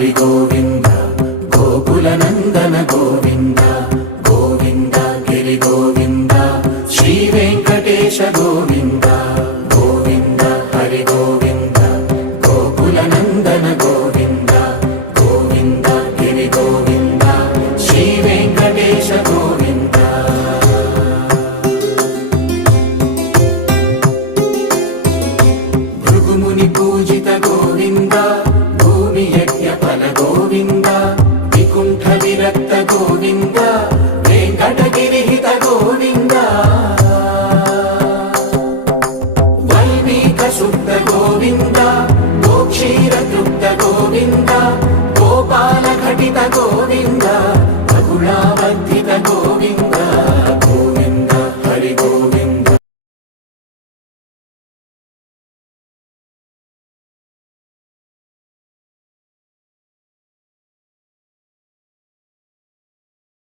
హరి గోవింద గోకుల నందన గోవింద గోవింద గిరి గోవింద శ్రీ వెంకటేశ గోవింద గోవింద హరి గోవింద గోకుల నందన గోవింద గోవింద గిరి గోవింద శ్రీ వెంకటేశ గోవింద భృగుముని పూజిత గోవింద భూమి యజ్ఞ ఫల గోవింద వికుంఠ విరక్త గోవింద వెంకటగిరిహిత గోవింద వల్మీక శుద్ధ గోవింద గోక్షీర తృప్త గోవింద గోపాల ఘటిత గోవింద